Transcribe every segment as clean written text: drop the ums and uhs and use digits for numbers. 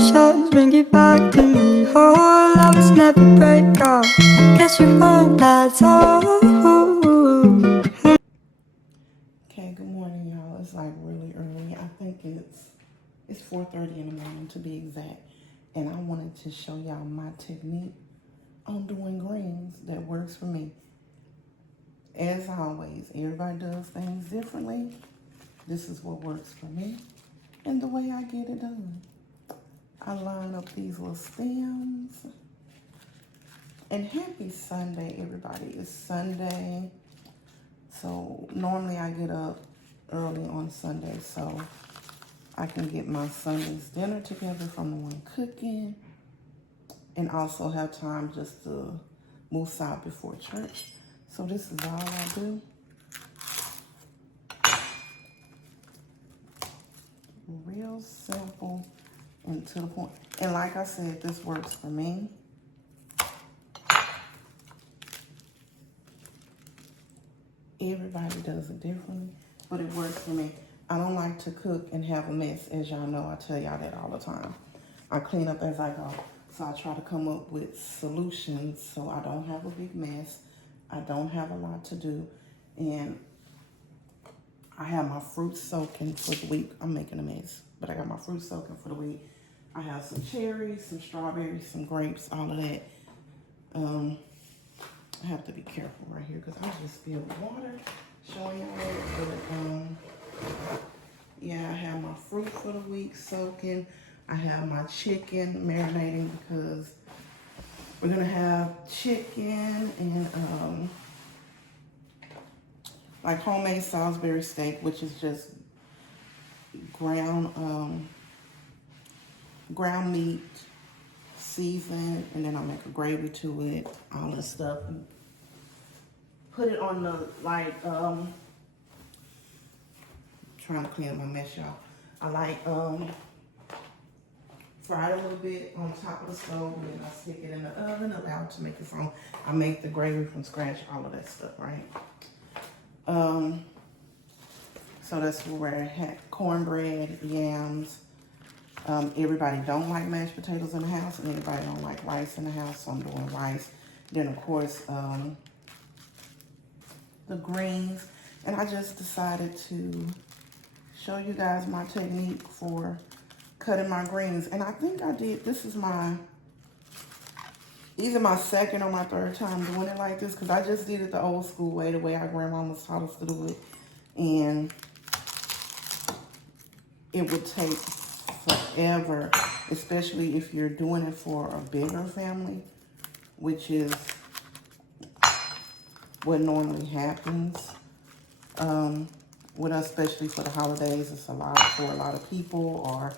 emotions, bring it back to me. Oh, love is never break up. Guess you won't, that's all. Okay, good morning, y'all. It's like really early. I think it's 4:30 in the morning to be exact. And I wanted to show y'all my technique on doing greens that works for me. As always, everybody does things differently. This is what works for me and the way I get it done. I line up these little stems. And happy Sunday, everybody. It's Sunday. So normally I get up early on Sunday so I can get my Sunday's dinner together from the one cooking and also have time just to move out before church. So this is all I do. Real simple and to the point. And like I said, this works for me. Everybody does it differently, but it works for me. I don't like to cook and have a mess, as y'all know. I tell y'all that all the time. I clean up as I go. So I try to come up with solutions so I don't have a big mess. I don't have a lot to do. And I have my fruit soaking for the week. I'm making a mess, but I got my fruit soaking for the week. I have some cherries, some strawberries, some grapes, all of that. I have to be careful right here because I just spilled water showing y'all that. But yeah, I have my fruit for the week soaking. I have my chicken marinating because we're gonna have chicken and like homemade Salisbury steak, which is just ground meat, seasoned, and then I'll make a gravy to it, all that stuff. And put it on the trying to clean up my mess, y'all. I fry it a little bit on top of the stove, and then I stick it in the oven, allow it to make its own. I make the gravy from scratch, all of that stuff, right? So that's where I had cornbread, yams. Everybody don't like mashed potatoes in the house, and everybody don't like rice in the house, so I'm doing rice. Then of course, the greens. And I just decided to show you guys my technique for cutting my greens. And I think I did, this is either my second or my third time doing it like this, because I just did it the old school way, the way our grandmamas taught us to do it. And it would take forever, especially if you're doing it for a bigger family, which is what normally happens with us, especially for the holidays. It's a lot for a lot of people, or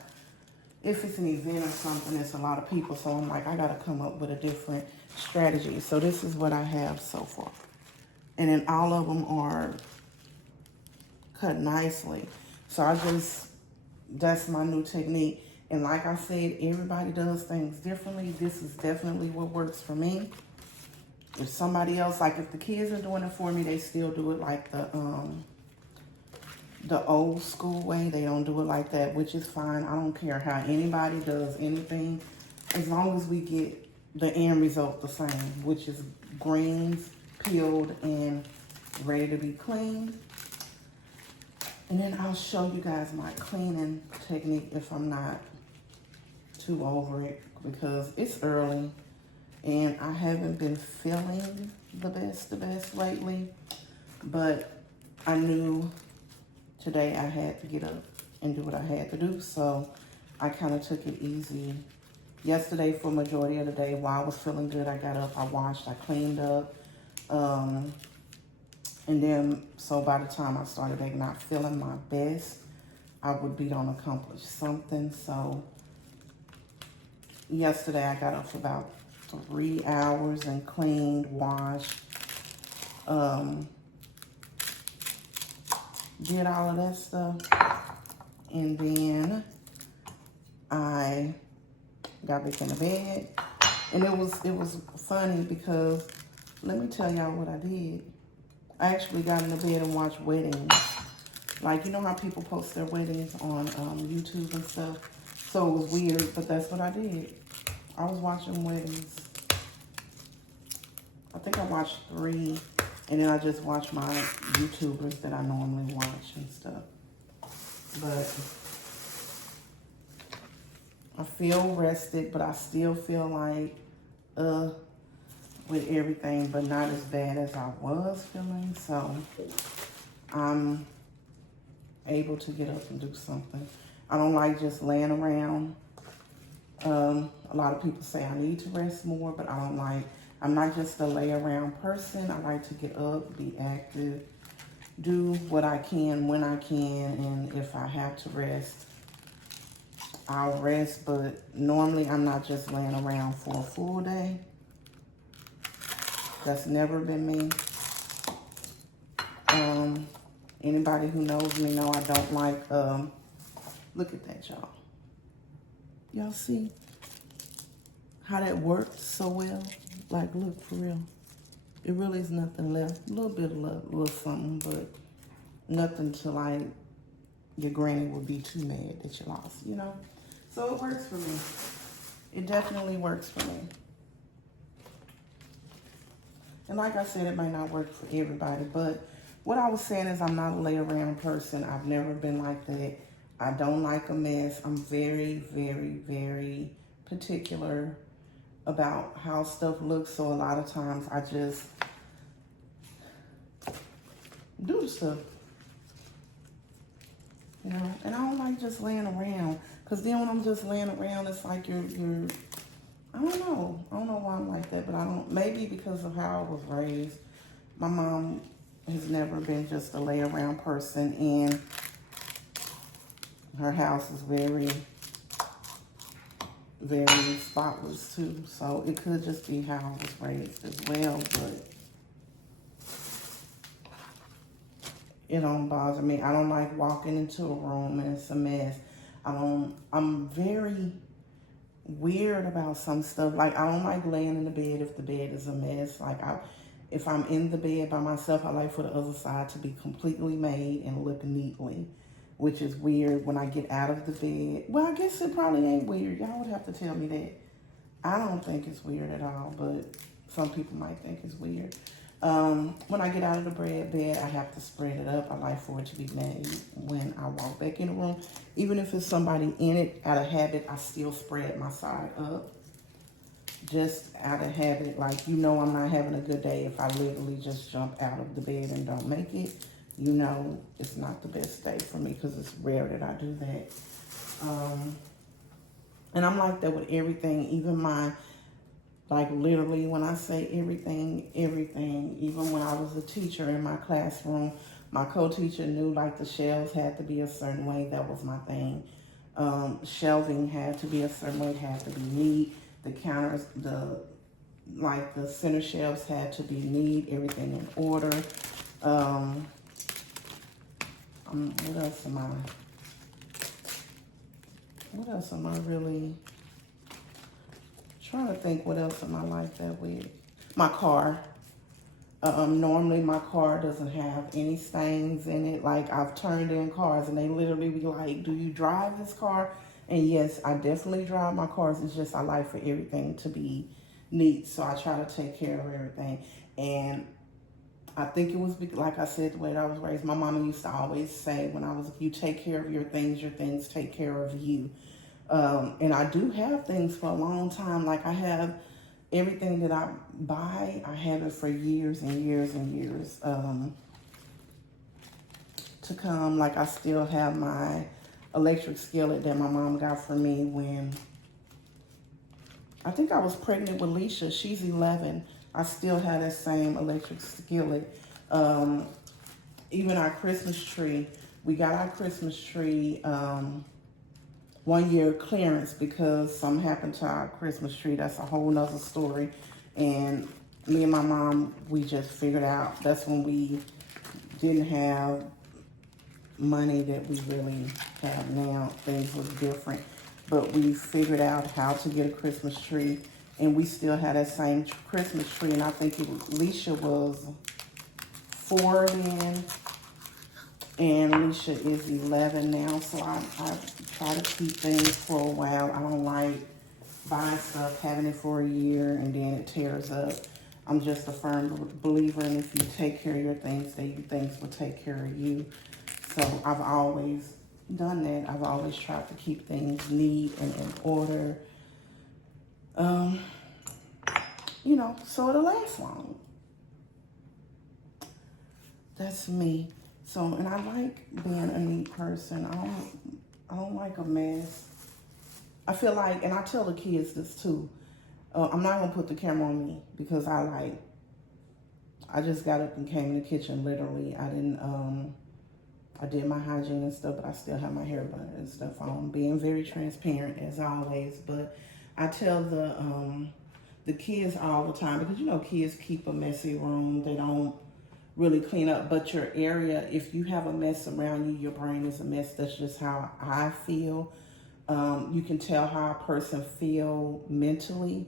if it's an event or something, it's a lot of people. So I'm like, I gotta come up with a different strategy. So this is what I have so far. And then all of them are cut nicely. So that's my new technique. And like I said, everybody does things differently. This is definitely what works for me. If somebody else, like if the kids are doing it for me, they still do it like the old school way. They don't do it like that, which is fine. I don't care how anybody does anything, as long as we get the end result the same, which is greens peeled and ready to be cleaned. And then I'll show you guys my cleaning technique if I'm not too over it, because it's early and I haven't been feeling the best lately. But I knew today I had to get up and do what I had to do, so I kind of took it easy yesterday for majority of the day. While I was feeling good, I got up, I washed, I cleaned up, and then so by the time I started back not feeling my best, I would be on accomplish something. So yesterday I got up for about 3 hours and cleaned, washed, did all of that stuff. And then I got back in the bed. And it was funny because let me tell y'all what I did. I actually got in the bed and watched weddings. Like, you know how people post their weddings on YouTube and stuff? So it was weird, but that's what I did. I was watching weddings. I think I watched 3, and then I just watched my YouTubers that I normally watch and stuff. But I feel rested, but I still feel like, with everything, but not as bad as I was feeling. So I'm able to get up and do something. I don't like just laying around. A lot of people say I need to rest more, but I'm not just a lay around person. I like to get up, be active, do what I can when I can, and if I have to rest, I'll rest. But normally I'm not just laying around for a full day. That's never been me. Anybody who knows me know I don't like, look at that, y'all. Y'all see how that worked so well? Like, look, for real. It really is nothing left. A little bit of love, a little something, but nothing to, like, your granny would be too mad that you lost, you know? So it works for me. It definitely works for me. And like I said, it might not work for everybody, but what I was saying is I'm not a lay around person. I've never been like that. I don't like a mess. I'm very, very, very particular about how stuff looks. So a lot of times I just do the stuff, you know, and I don't like just laying around, because then when I'm just laying around, it's like you're I don't know why I'm like that, but I don't, maybe because of how I was raised. My mom has never been just a lay around person, and her house is very, very spotless too. So it could just be how I was raised as well, but it don't bother me. I don't like walking into a room and it's a mess. I'm very weird about some stuff. Like, I don't like laying in the bed if the bed is a mess. Like, if I'm in the bed by myself, I like for the other side to be completely made and look neatly, which is weird when I get out of the bed. Well, I guess it probably ain't weird. Y'all would have to tell me that. I don't think it's weird at all, but some people might think it's weird. When I get out of the bed, I have to spread it up. I like for it to be made when I walk back in the room. Even if it's somebody in it, out of habit, I still spread my side up. Just out of habit, like, you know, I'm not having a good day if I literally just jump out of the bed and don't make it. You know, it's not the best day for me, because it's rare that I do that. And I'm like that with everything, even my, like, literally, when I say everything, even when I was a teacher in my classroom, my co-teacher knew, like, the shelves had to be a certain way. That was my thing. Shelving had to be a certain way. It had to be neat. The counters, the center shelves had to be neat. Everything in order. What else am I really trying to think? What else am I like that with? My car. Normally my car doesn't have any stains in it. Like, I've turned in cars and they literally be like, do you drive this car? And yes, I definitely drive my cars. It's just I like for everything to be neat. So I try to take care of everything. And I think it was, like I said, the way that I was raised. My mama used to always say, when I was, you take care of your things take care of you. And I do have things for a long time. Like, I have everything that I buy, I have it for years and years and years to come. Like, I still have my electric skillet that my mom got for me when I think I was pregnant with Leisha. She's 11. I still have that same electric skillet. Even our Christmas tree, we got our Christmas tree 1 year clearance because something happened to our Christmas tree. That's a whole nother story. And me and my mom, we just figured out, that's when we didn't have money that we really have now. Things was different. But we figured out how to get a Christmas tree. And we still had that same Christmas tree. And I think Leisha was 4 then. And Alicia is 11 now, so I try to keep things for a while. I don't like buying stuff, having it for a year, and then it tears up. I'm just a firm believer in if you take care of your things, then things will take care of you. So I've always done that. I've always tried to keep things neat and in order, you know, so it'll last long. That's me. So, and I like being a neat person. I don't like a mess. I feel like, and I tell the kids this too. I'm not gonna put the camera on me because I just got up and came in the kitchen. Literally, I did my hygiene and stuff, but I still have my hair bun and stuff on. Being very transparent as always. But I tell the kids all the time, because you know kids keep a messy room. They don't really clean up, but your area, if you have a mess around you, your brain is a mess. That's just how I feel. You can tell how a person feel mentally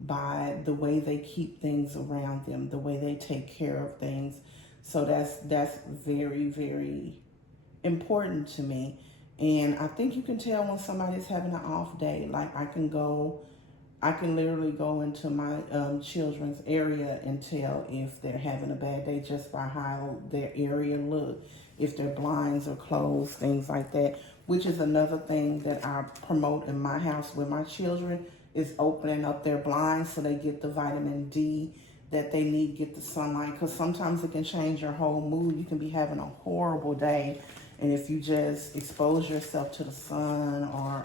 by the way they keep things around them, the way they take care of things. So that's very, very important to me. And I think you can tell when somebody's having an off day. Like I can literally go into my children's area and tell if they're having a bad day just by how their area look, if their blinds are closed, things like that, which is another thing that I promote in my house with my children, is opening up their blinds so they get the vitamin D that they need, get the sunlight, because sometimes it can change your whole mood. You can be having a horrible day, and if you just expose yourself to the sun or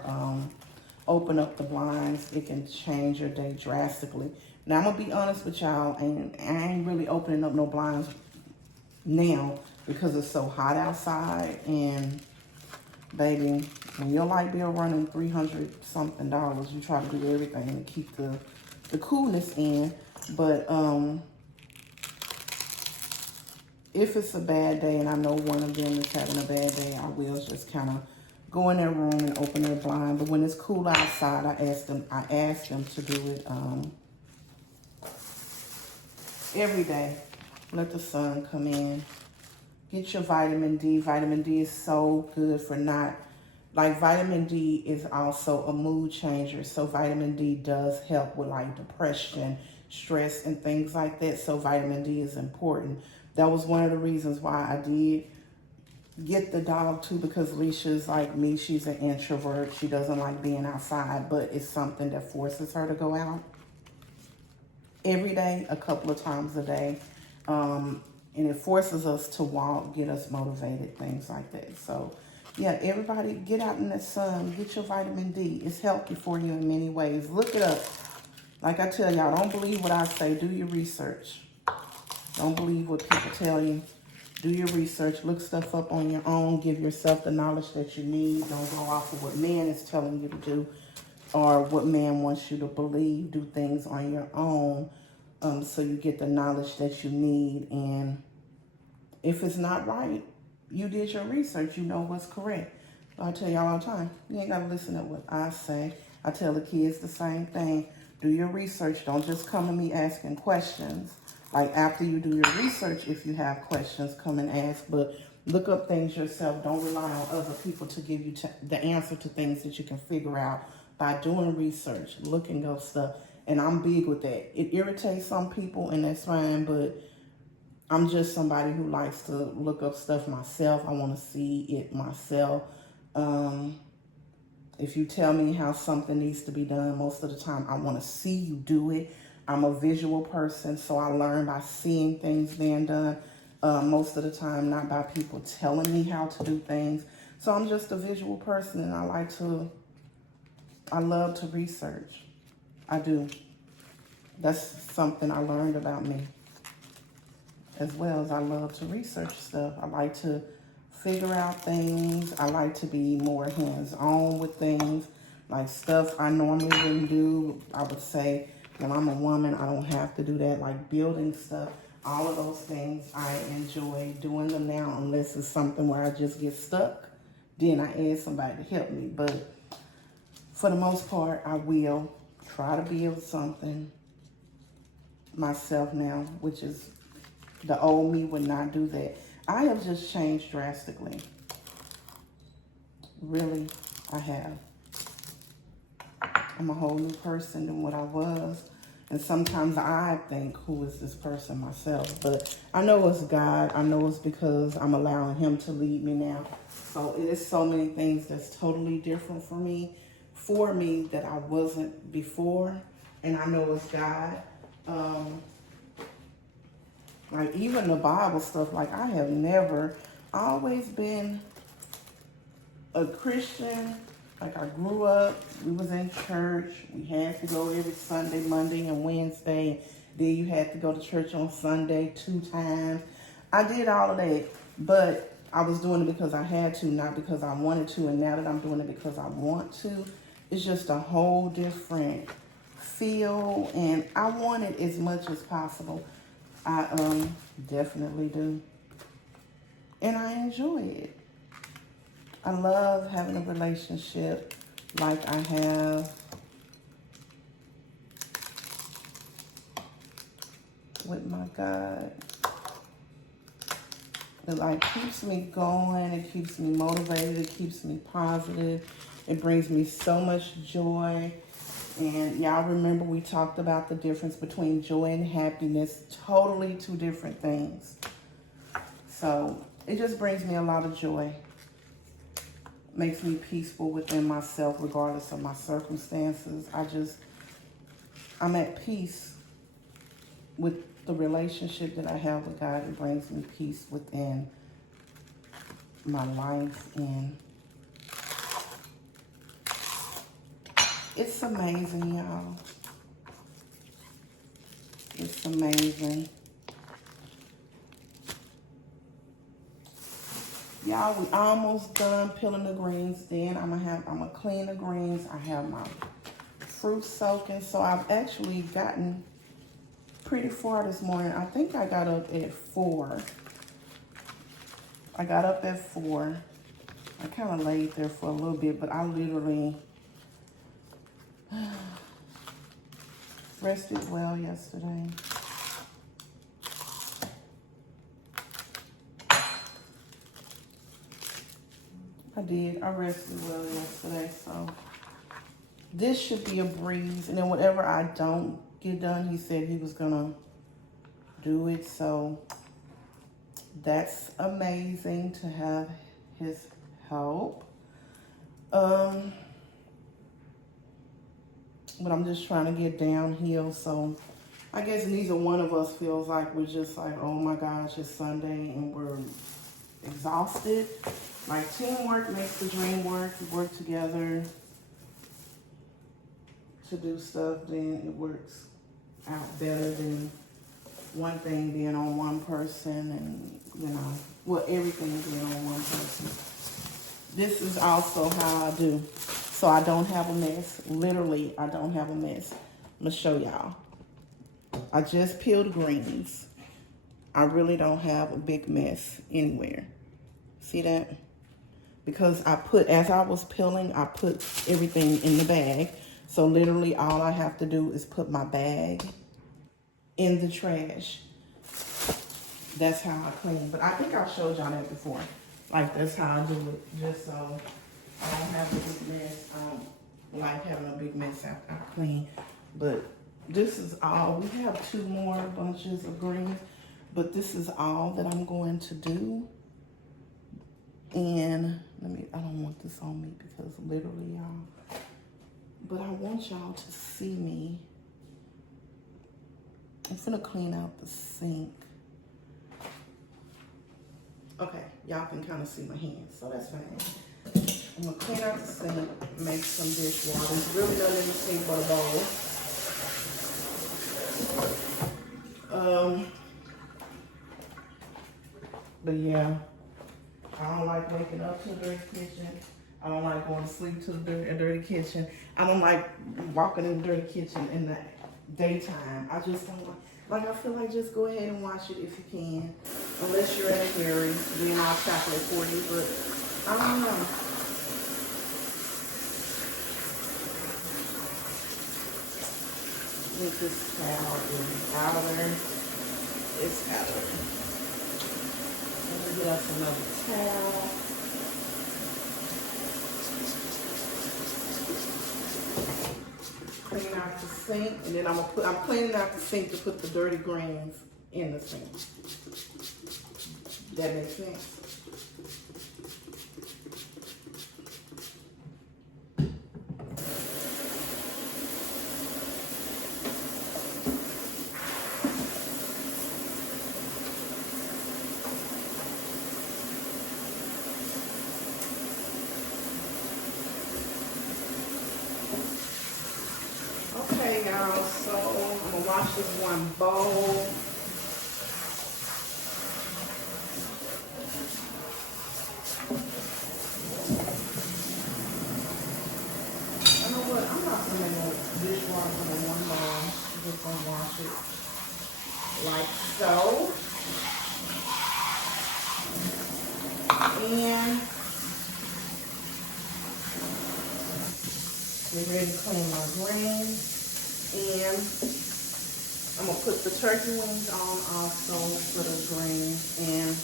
open up the blinds, it can change your day drastically. Now, I'm going to be honest with y'all, and I ain't really opening up no blinds now because it's so hot outside. And, baby, when your light bill running $300 something, you try to do everything to keep the coolness in. But if it's a bad day and I know one of them is having a bad day, I will just kind of go in their room and open their blind. But when it's cool outside, I ask them to do it every day. Let the sun come in. Get your vitamin D. Vitamin D is so good for vitamin D is also a mood changer. So vitamin D does help with like depression, stress, and things like that. So vitamin D is important. That was one of the reasons why I did get the dog too, because Alicia's like me. She's an introvert. She doesn't like being outside, but it's something that forces her to go out every day, a couple of times a day. And it forces us to walk, get us motivated, things like that. So yeah, everybody get out in the sun, get your vitamin D. It's healthy for you in many ways. Look it up. Like I tell y'all, don't believe what I say. Do your research. Don't believe what people tell you. Do your research. Look stuff up on your own. Give yourself the knowledge that you need. Don't go off of what man is telling you to do or what man wants you to believe. Do things on your own so you get the knowledge that you need. And if it's not right, you did your research. You know what's correct. I tell y'all all the time, you ain't got to listen to what I say. I tell the kids the same thing. Do your research. Don't just come to me asking questions. Like after you do your research, if you have questions, come and ask. But look up things yourself. Don't rely on other people to give you the answer to things that you can figure out by doing research, looking up stuff. And I'm big with that. It irritates some people, and that's fine. But I'm just somebody who likes to look up stuff myself. I want to see it myself. If you tell me how something needs to be done, most of the time I want to see you do it. I'm a visual person, so I learn by seeing things being done most of the time, not by people telling me how to do things. So I'm just a visual person, and I love to research. I do. That's something I learned about me, as well as I love to research stuff. I like to figure out things. I like to be more hands-on with things, like stuff I normally wouldn't do. I would say, when I'm a woman, I don't have to do that, like building stuff. All of those things, I enjoy doing them now, unless it's something where I just get stuck. Then I ask somebody to help me. But for the most part, I will try to build something myself now, which is the old me would not do that. I have just changed drastically. Really, I have. I'm a whole new person than what I was. And sometimes I think, who is this person myself? But I know it's God. I know it's because I'm allowing him to lead me now. So it is so many things that's totally different for me that I wasn't before. And I know it's God. Like even the Bible stuff, like I have never always been a Christian. Like I grew up, we was in church. We had to go every Sunday, Monday, and Wednesday. Then you had to go to church on Sunday 2 times. I did all of that, but I was doing it because I had to, not because I wanted to. And now that I'm doing it because I want to, it's just a whole different feel. And I want it as much as possible. I definitely do. And I enjoy it. I love having a relationship like I have with my God. It like keeps me going, it keeps me motivated, it keeps me positive. It brings me so much joy. And y'all remember we talked about the difference between joy and happiness, totally 2 different things. So it just brings me a lot of joy. Makes me peaceful within myself regardless of my circumstances. I'm at peace with the relationship that I have with God. It brings me peace within my life, and it's amazing, y'all. It's amazing. Y'all, we almost done peeling the greens. Then I'm gonna clean the greens. I have my fruit soaking. So I've actually gotten pretty far this morning. I think I got up at 4. I got up at 4. I kind of laid there for a little bit, but I literally rested well yesterday. I did. I rested well yesterday, so this should be a breeze. And then whatever I don't get done, he said he was gonna do it. So that's amazing to have his help. But I'm just trying to get downhill. So I guess neither one of us feels like we're just like, oh my gosh, it's Sunday and we're exhausted. Like teamwork makes the dream work. We work together to do stuff, then it works out better than one thing being on one person and, well, everything being on one person. This is also how I do. So I don't have a mess. Literally, I don't have a mess. I'm going to show y'all. I just peeled greens. I really don't have a big mess anywhere. See that? Because as I was peeling, I put everything in the bag. So literally all I have to do is put my bag in the trash. That's how I clean. But I think I showed y'all that before. Like that's how I do it. Just so I don't have a big mess. I don't like having a big mess after I clean. But this is all. We have 2 more bunches of greens. But this is all that I'm going to do. And I don't want this on me because literally y'all, but I want y'all to see me. I'm finna clean out the sink. Okay, y'all can kind of see my hands, so that's fine. I'm gonna clean out the sink, make some dishwater. There's really nothing in the sink but a bowl. But yeah. I don't like waking up to a dirty kitchen. I don't like going to sleep to a dirty kitchen. I don't like walking in the dirty kitchen in the daytime. I just don't like I feel like just go ahead and wash it if you can. Unless you're in a hurry, then I'll tackle it for you, but I don't know. With this towel is out of there. It's out of there. to get us another towel. Clean out the sink, and then I'm cleaning out the sink to put the dirty greens in the sink. That makes sense. Okay, y'all, so I'm gonna wash this one bowl. You know what? I'm not gonna make no dishwasher in one bowl. I'm just gonna wash it like so. And get ready to clean my greens. And I'm gonna put the turkey wings on also for the greens. And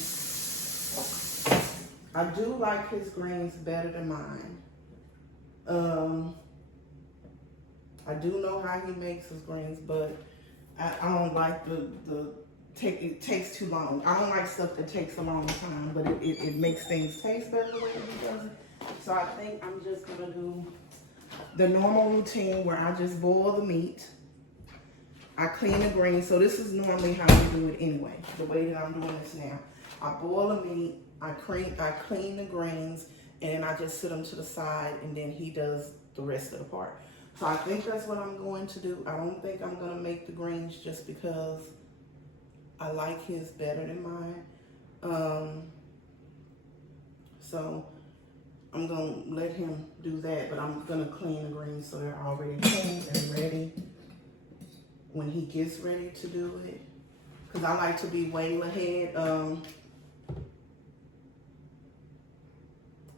I do like his greens better than mine. I do know how he makes his greens, but I don't like it takes too long. I don't like stuff that takes a long time, but it makes things taste better the way he does it. So I think I'm just gonna do the normal routine where I just boil the meat. I clean the greens. So this is normally how we do it anyway, the way that I'm doing this now. I boil the meat, I clean the greens, and then I just sit them to the side, and then he does the rest of the part. So I think that's what I'm going to do. I don't think I'm gonna make the greens just because I like his better than mine. So I'm gonna let him do that, but I'm gonna clean the greens so they're already clean and ready when he gets ready to do it. Cause I like to be way ahead. A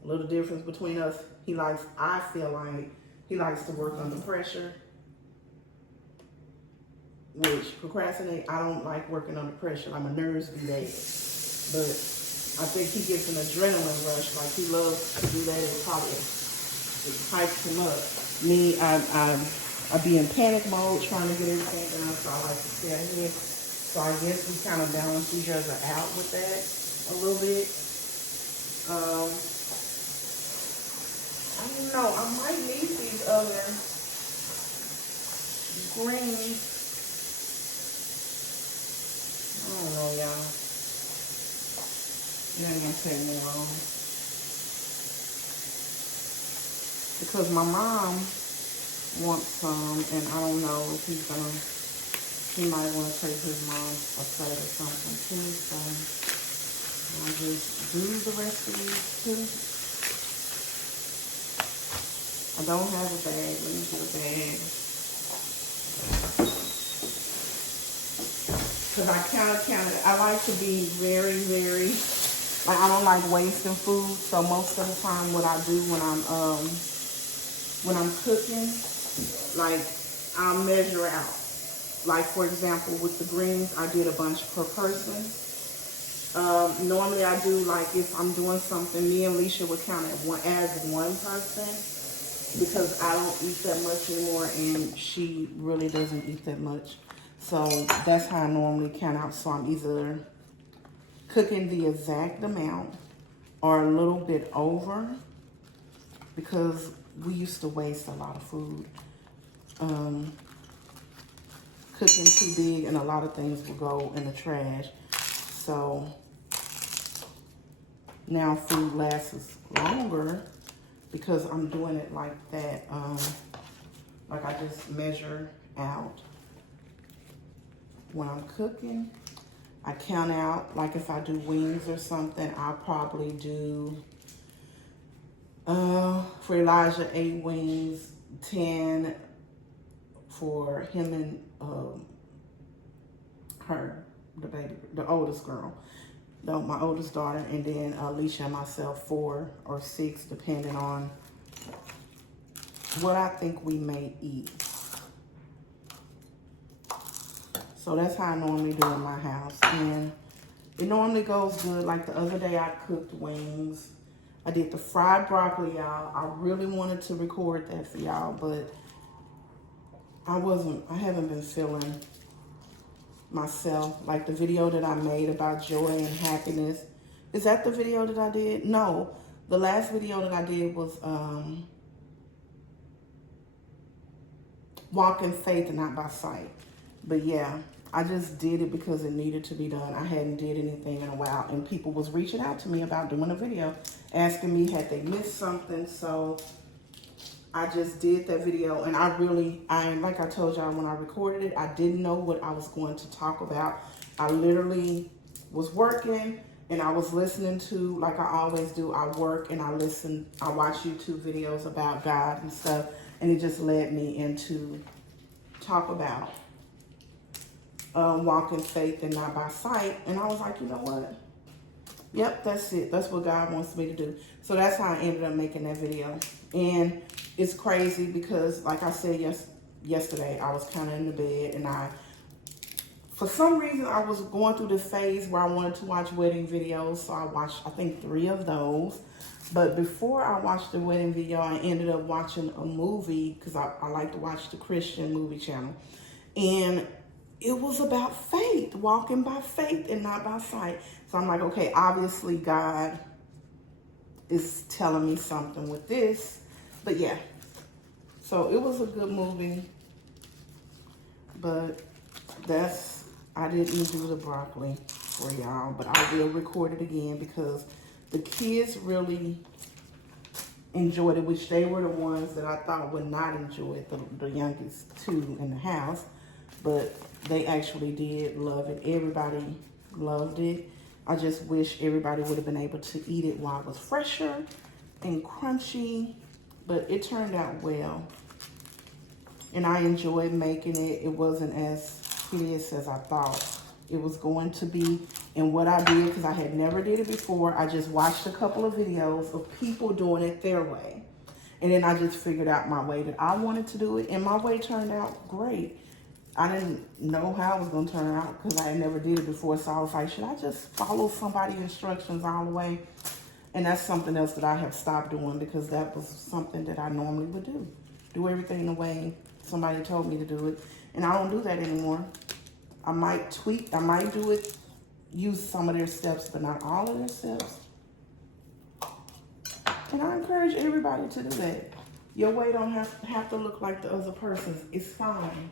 little difference between us. I feel like he likes to work under pressure, which procrastinate, I don't like working under pressure. I'm a nerves be bad. But I think he gets an adrenaline rush. Like he loves to do that. It hypes him up. Me, I be in panic mode trying to get everything done, so I like to stay ahead. So I guess we kind of balance each other out with that a little bit. I don't know, I might need these other greens. I don't know, y'all. It ain't gonna take me long. Because my mom wants some, and I don't know if he might want to take his mom a plate or something too, so I'll just do the rest of these too. I don't have a bag. Let me get a bag. Because I counted. I like to be very, very, like I don't like wasting food. So most of the time what I do when I'm cooking, like I'll measure out. Like for example, with the greens, I did a bunch per person. Normally I do, like if I'm doing something, me and Alicia would count as one person. Because I don't eat that much anymore, and she really doesn't eat that much. So that's how I normally count out. So I'm either cooking the exact amount or a little bit over, because we used to waste a lot of food. Cooking too big, and a lot of things will go in the trash. So now food lasts longer, because I'm doing it like that. Like I just measure out when I'm cooking. I count out, like if I do wings or something, I'll probably do, for Elijah, 8 wings, 10 for him and her, the baby, the oldest girl. My oldest daughter, and then Alicia and myself 4 or 6, depending on what I think we may eat. So that's how I normally do in my house. And It normally goes good. Like the other day I cooked wings. I did the fried broccoli, y'all. I really wanted to record that for y'all, but I haven't been feeling myself. Like the video that I made about joy and happiness. Is that the video that I did? No. The last video that I did was walk in faith and not by sight. But yeah, I just did it because it needed to be done. I hadn't did anything in a while, and people was reaching out to me about doing a video, asking me had they missed something. So I just did that video, and like I told y'all when I recorded it, I didn't know what I was going to talk about. I literally was working and I was listening to, like I always do, I work and I watch YouTube videos about God and stuff, and it just led me into talk about walk in faith and not by sight. And I was like, you know what? Yep, that's it. That's what God wants me to do. So that's how I ended up making that video. And it's crazy because, like I said yesterday, I was kind of in the bed, and for some reason, I was going through this phase where I wanted to watch wedding videos. So I watched, I think, 3 of those. But before I watched the wedding video, I ended up watching a movie because I like to watch the Christian movie channel. And it was about faith, walking by faith and not by sight. So I'm like, okay, obviously God is telling me something with this. But yeah, so it was a good movie. But I didn't do the broccoli for y'all, but I will record it again because the kids really enjoyed it, which they were the ones that I thought would not enjoy it, the youngest 2 in the house. But they actually did love it. Everybody loved it. I just wish everybody would have been able to eat it while it was fresher and crunchy, but it turned out well. And I enjoyed making it. It wasn't as hideous as I thought it was going to be. And what I did, because I had never did it before, I just watched a couple of videos of people doing it their way. And then I just figured out my way that I wanted to do it, and my way turned out great. I didn't know how it was going to turn out because I had never did it before. So I was like, should I just follow somebody's instructions all the way? And that's something else that I have stopped doing because that was something that I normally would do. Do everything the way somebody told me to do it. And I don't do that anymore. I might tweak, I might do it, use some of their steps, but not all of their steps. And I encourage everybody to do that. Your way don't have to look like the other person's. It's fine.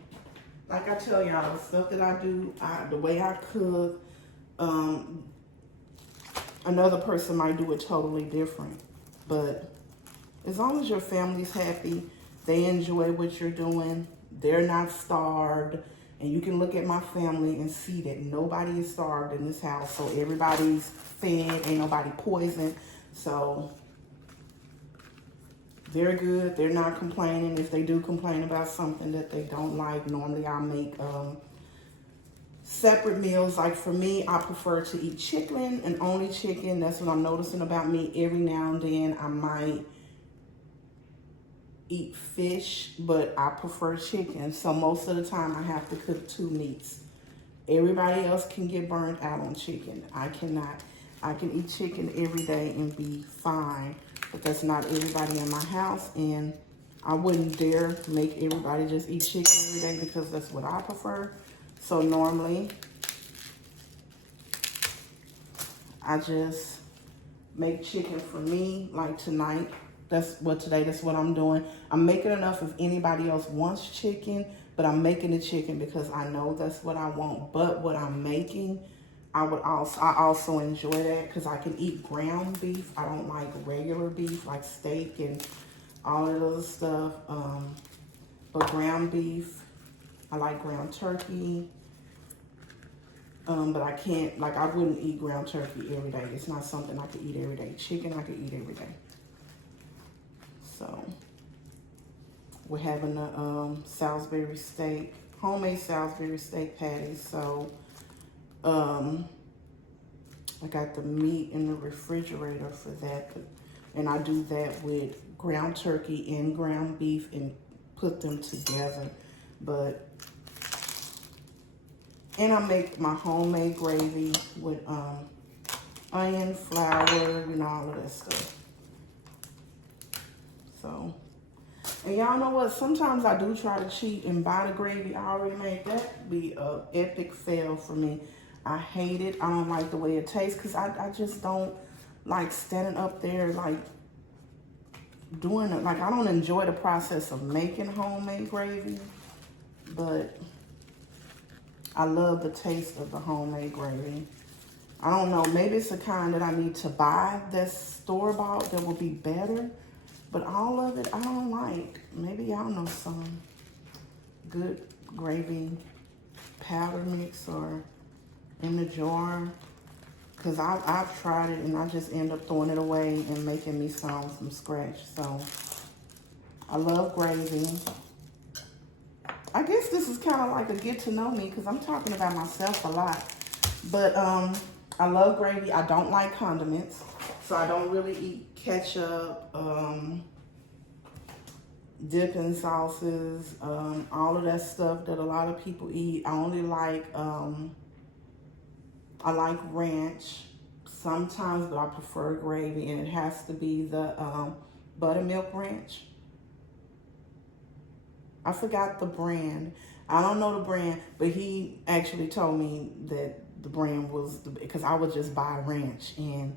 Like I tell y'all, the stuff that I do, the way I cook, another person might do it totally different. But as long as your family's happy, they enjoy what you're doing, they're not starved, and you can look at my family and see that nobody is starved in this house. So everybody's fed, ain't nobody poisoned. So they're good. They're not complaining. If they do complain about something that they don't like, normally I'll make separate meals. Like for me, I prefer to eat chicken and only chicken. That's what I'm noticing about me. Every now and then I might eat fish, but I prefer chicken. So most of the time I have to cook 2 meats. Everybody else can get burnt out on chicken. I cannot. I can eat chicken every day and be fine. But that's not everybody in my house, and I wouldn't dare make everybody just eat chicken every day because that's what I prefer. So normally, I just make chicken for me, like tonight. That's what I'm doing. I'm making enough if anybody else wants chicken, but I'm making the chicken because I know that's what I want. But what I'm making, I also enjoy that because I can eat ground beef. I don't like regular beef like steak and all that other stuff. But ground beef, I like ground turkey. But I can't, like I wouldn't eat ground turkey every day. It's not something I could eat every day. Chicken I could eat every day. So we're having a Salisbury steak, homemade Salisbury steak patties. So I got the meat in the refrigerator for that. And I do that with ground turkey and ground beef and put them together. But And I make my homemade gravy with onion, flour, you know, all of that stuff. So, and y'all know what? Sometimes I do try to cheat and buy the gravy I already made. That be a epic fail for me. I hate it. I don't like the way it tastes because I just don't like standing up there like doing it. Like I don't enjoy the process of making homemade gravy, but I love the taste of the homemade gravy. I don't know, maybe it's the kind that I need to buy that's store-bought that will be better, but all of it I don't like. Maybe y'all know some good gravy powder mix or in the jar, because I've tried it and I just end up throwing it away and making me some from scratch. So I love gravy. I guess this is kind of like a get to know me because I'm talking about myself a lot. But I love gravy. I don't like condiments. So I don't really eat ketchup, dipping sauces, all of that stuff that a lot of people eat. I only like, I like ranch sometimes, but I prefer gravy. And it has to be the buttermilk ranch. I forgot the brand. I don't know the brand, but he actually told me that the brand was, because I would just buy ranch. And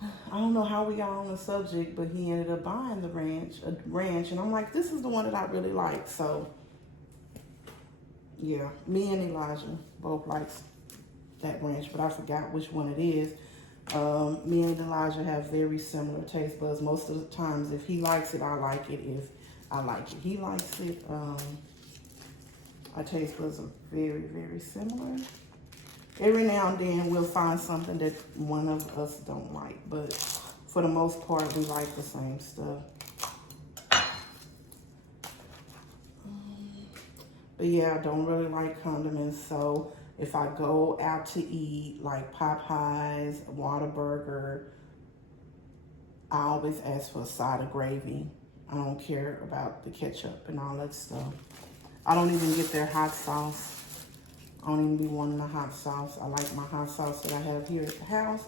I don't know how we got on the subject, but he ended up buying the ranch. And I'm like, this is the one that I really like. So, yeah, me and Elijah both like that ranch, but I forgot which one it is. Me and Elijah have very similar taste buds. Most of the times, if he likes it, I like it. If I like it, he likes it. Our taste buds are very, very similar. Every now and then we'll find something that one of us don't like, but for the most part, we like the same stuff. But yeah, I don't really like condiments, so if I go out to eat, like Popeyes, Whataburger, I always ask for a side of gravy. I don't care about the ketchup and all that stuff. I don't even get their hot sauce. I don't even be wanting a hot sauce. I like my hot sauce that I have here at the house.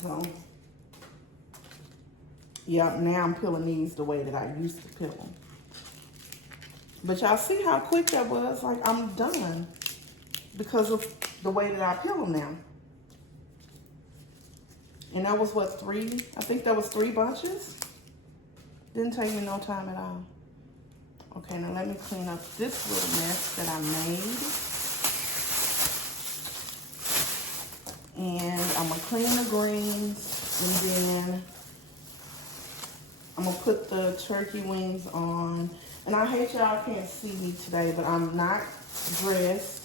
So, yeah, now I'm peeling these the way that I used to peel them. But y'all see how quick that was? Like, I'm done because of the way that I peel them now. And that was what, 3? I think that was 3 bunches. Didn't take me no time at all. Okay, now let me clean up this little mess that I made. And I'm gonna clean the greens, and then I'm gonna put the turkey wings on. And I hate y'all can't see me today, but I'm not dressed.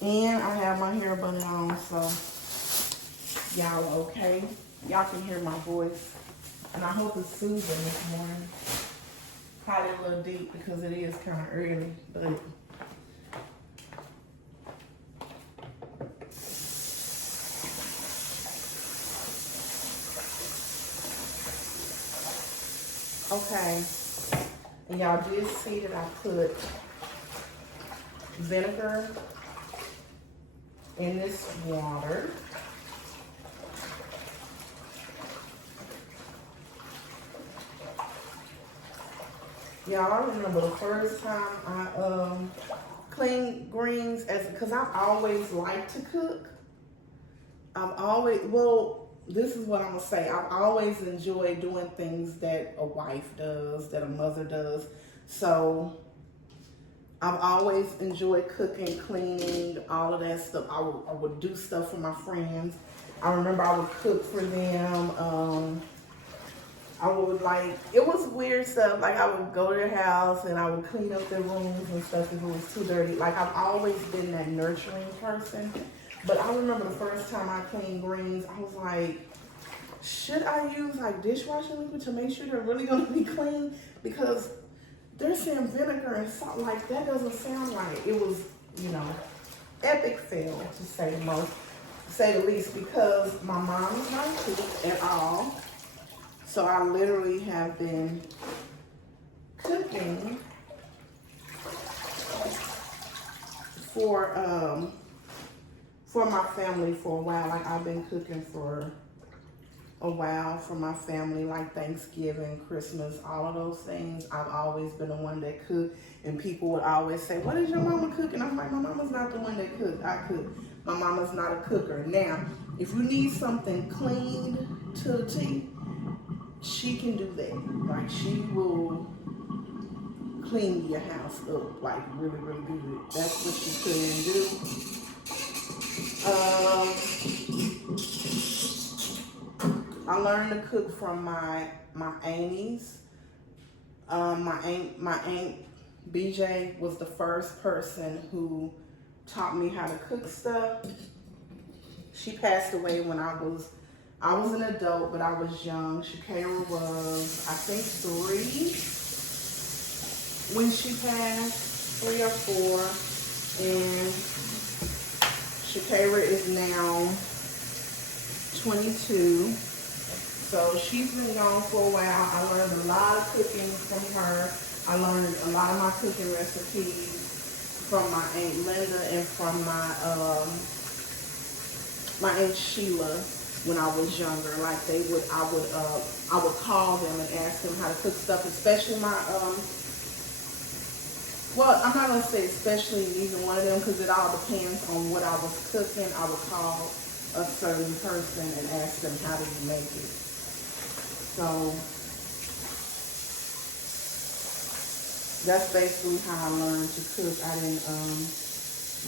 And I have my hair bun on, so y'all okay? Y'all can hear my voice. And I hope it's soothing this morning. Probably a little deep because it is kind of early, but okay. And y'all did see that I put vinegar in this water. Y'all, I remember the first time I cleaned greens, because I've always liked to cook. Well, this is what I'm gonna say. I've always enjoyed doing things that a wife does, that a mother does. So I've always enjoyed cooking, cleaning, all of that stuff. I would do stuff for my friends. I remember I would cook for them. I would it was weird stuff. Like I would go to their house and I would clean up their rooms and stuff if it was too dirty. Like I've always been that nurturing person. But I remember the first time I cleaned greens, I was like, should I use like dishwashing liquid to make sure they're really gonna be clean? Because they're saying vinegar and salt, like that doesn't sound right. It was, you know, epic fail to say the least, because my mom is not cook at all. So I literally have been cooking for my family for a while. Like I've been cooking for a while for my family, like Thanksgiving, Christmas, all of those things. I've always been the one that cooked, and people would always say, "What is your mama cooking?" I'm like, "My mama's not the one that cooked. I cook. My mama's not a cooker." Now, if you need something clean to the T, she can do that. Like she will clean your house up like really, really good. That's what she couldn't do. I learned to cook from my aunties. My aunt BJ was the first person who taught me how to cook stuff. She passed away when I was an adult, but I was young. Shakira was, I think, 3 when she passed, 3 or 4, and Shakira is now 22. So she's been gone for a while. I learned a lot of cooking from her. I learned a lot of my cooking recipes from my Aunt Linda and from my Aunt Sheila when I was younger. Like I would call them and ask them how to cook stuff, especially my well, I'm not gonna say especially either one of them because it all depends on what I was cooking. I would call a certain person and ask them how do you make it. So that's basically how I learned to cook. I didn't,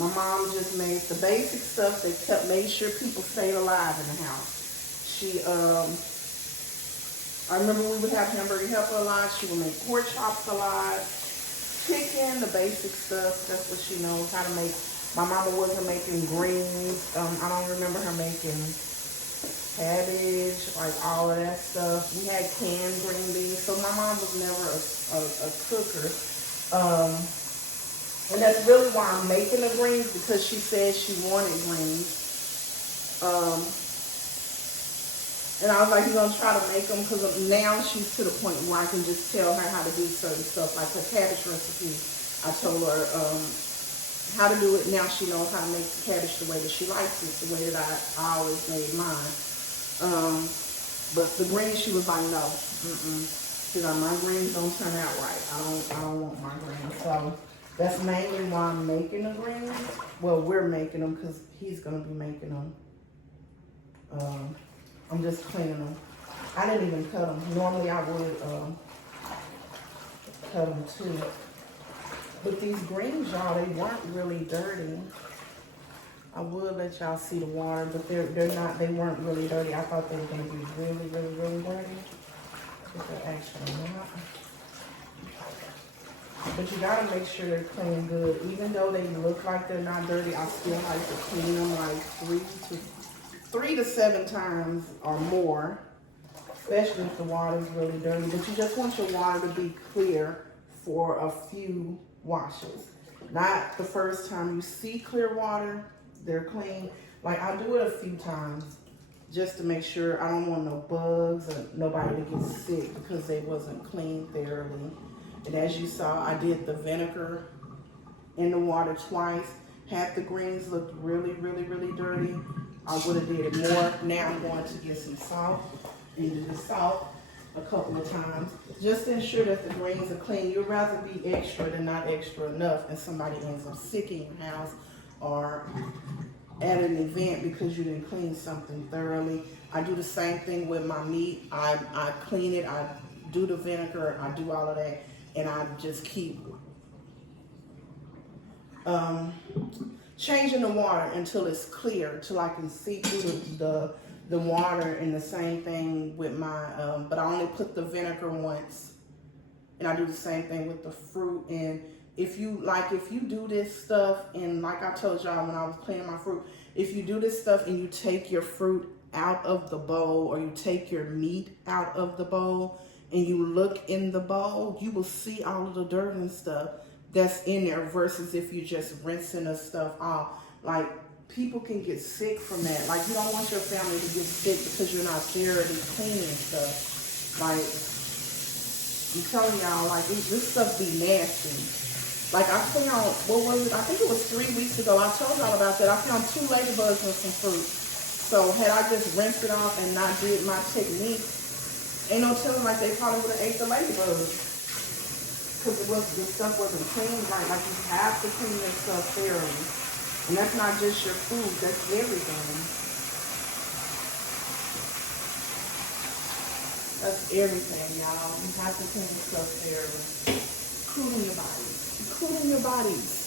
my mom just made the basic stuff that made sure people stayed alive in the house. She, I remember we would have hamburger helper a lot. She would make pork chops a lot. Chicken, the basic stuff, that's what she knows how to make. My mama wasn't making greens. I don't remember her making cabbage, like all of that stuff. We had canned green beans, so my mom was never a cooker. And that's really why I'm making the greens, because she said she wanted greens. And I was like, you're going to try to make them, because now she's to the point where I can just tell her how to do certain stuff, like her cabbage recipe. I told her how to do it. Now she knows how to make the cabbage the way that she likes it, the way that I always made mine. But the greens, she was like, no. She's like, my greens don't turn out right. I don't want my greens. So that's mainly why I'm making the greens. Well, we're making them because he's going to be making them. I'm just cleaning them. I didn't even cut them. Normally I would cut them too. But these greens, y'all, they weren't really dirty. I would let y'all see the water, but they weren't really dirty. I thought they were gonna be really, really, really dirty. But they're actually not. But you gotta make sure they're clean good. Even though they look like they're not dirty, I still like to clean them like 3 to 7 times or more, especially if the water is really dirty. But you just want your water to be clear for a few washes. Not the first time you see clear water, they're clean. Like I do it a few times just to make sure I don't want no bugs or nobody to get sick because they wasn't cleaned thoroughly. And as you saw, I did the vinegar in the water twice. Half the greens looked really, really, really dirty. I would have did it more. Now I'm going to get some salt and do the salt a couple of times just to ensure that the greens are clean. You'd rather be extra than not extra enough and somebody ends up sick in your house or at an event because you didn't clean something thoroughly. I do the same thing with my meat. I clean it, I do the vinegar, I do all of that, and I just keep changing the water until it's clear, till I can see through the water. And the same thing with my, but I only put the vinegar once, and I do the same thing with the fruit. And if you do this stuff, and like I told y'all when I was cleaning my fruit, if you do this stuff and you take your fruit out of the bowl or you take your meat out of the bowl and you look in the bowl, you will see all of the dirt and stuff that's in there versus if you just rinsing the stuff off. Like people can get sick from that. Like you don't want your family to get sick because you're not thoroughly cleaning stuff. Like I'm telling y'all, like this stuff be nasty. Like I found, what was it? I think it was 3 weeks ago. I told y'all about that. I found 2 ladybugs in some fruit. So had I just rinsed it off and not did my technique, ain't no telling, like they probably would have ate the ladybugs. Because the stuff wasn't clean right. Like you have to clean this stuff thoroughly. And that's not just your food, that's everything. That's everything, y'all. You have to clean this stuff thoroughly. Including your bodies. Including your bodies.